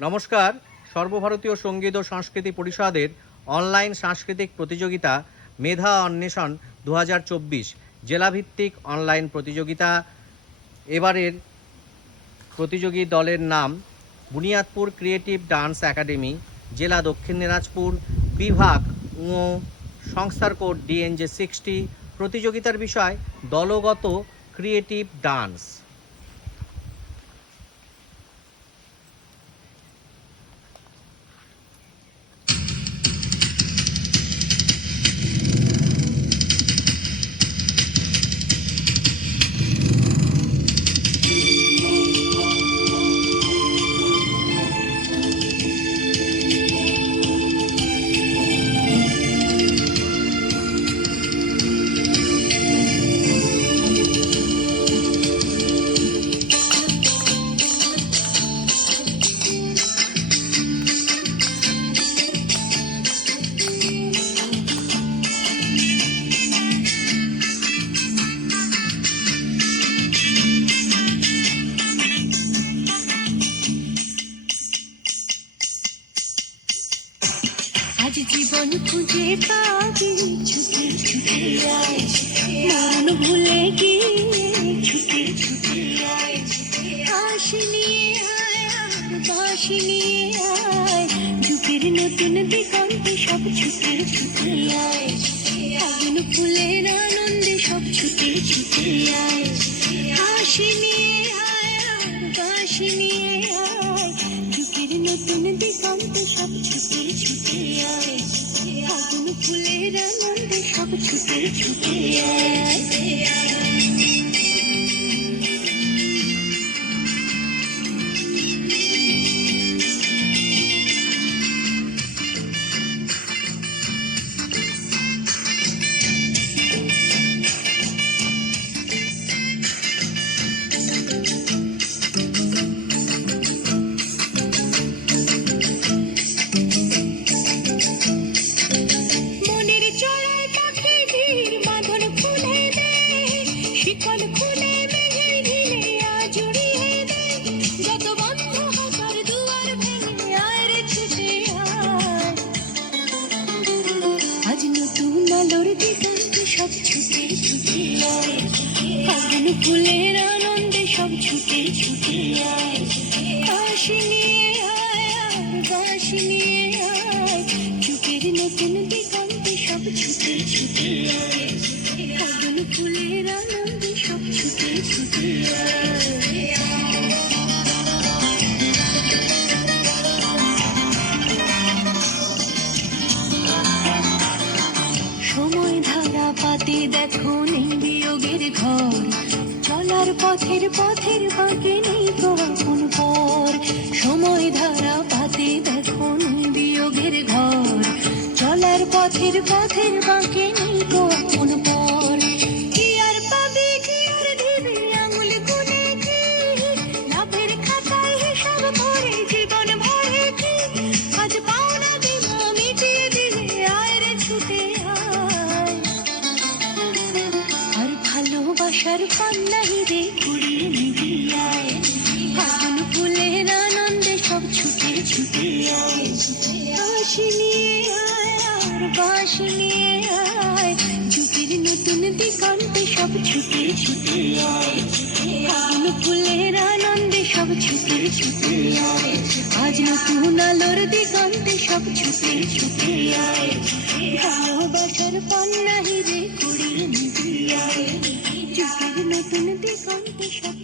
নমস্কার। সর্বভারতীয় সঙ্গীত ও সংস্কৃতি পরিষদের অনলাইন সাংস্কৃতিক প্রতিযোগিতা মেধা অন্বেষণ 2024 জেলাভিত্তিক অনলাইন প্রতিযোগিতা। এবারের প্রতিযোগী দলের নাম বুনিয়াদপুর ক্রিয়েটিভ ডান্স একাডেমি, জেলা দক্ষিণ দিনাজপুর, বিভাগ ও সংস্থার কোড DNJ 60। প্রতিযোগিতার বিষয় দলগত ক্রিয়েটিভ ডান্স। আজ জীবন খুঁজে পাবি, ছুটে ছুটে আয়, মন ভুলে গিয়ে ছুটে ছুটে আয়, হাসি নিয়ে আয় আর বাঁশি নিয়ে আয়, যুগের নতুন দিগন্তে সব ছুটে ছুটে আয়, ফাগুন ফুলের আনন্দে সব ছুটে ছুটে আয়, হাসি নিয়ে আয় আর বাঁশি নিয়ে আয়, যুগের নতুন দিগন্তে সব ছুটে ছুটে আয়, ফাগুন ফুলের আনন্দে সব ছুটে ছুটে আয়। সব ছুটে ছুটে আয়, ফাগুন ফুলের আনন্দে সব ছুটে ছুটে আয়, হাসি নিয়ে আয় আর বাঁশি নিয়ে আয়, যুগের নতুন দিগন্তে সব ছুটে ছুটে আয়, ফাগুন ফুলের আনন্দে সব ছুটে ছুটে আয়। সময় ধারা পাতে দেখো নেই বিয়োগের ঘর, চলার পথের বাঁকে নেই তো আপন পর, সময় ধারা পাতে দেখো নেই বিয়োগের ঘর, চলার পথের বাঁকে নেই তো আপন পর, কি আর পাবে কি আর দিবে আঙুল গুনে কি, লাভের খাতায় হিসাব করে জীবন ভরে কি, আজ পাওনা দিবা মিটিয়ে দিলে আয় রে ছুটে আয়, আর ভালোবাসার পান্নাহি রে কুড়িয়ে নিবি আয়, ফাগুন ফুলের আনন্দে সব ছুটে ছুটে আয়, হাসি নিয়ে আয় আর বাঁশি নিয়ে আয়, যুগের নতুন দিগন্তে সব ছুটে ছুটে আয়, ফাগুন ফুলের আনন্দে সব ছুটে ছুটে আয়, আজ নতুন আলোর দিগন্তে সব ছুটে ছুটে আয়, ভালোবাসার পান্নাহি রে কুড়িয়ে নিবি আয়, যুগের নতুন দিগন্তে সব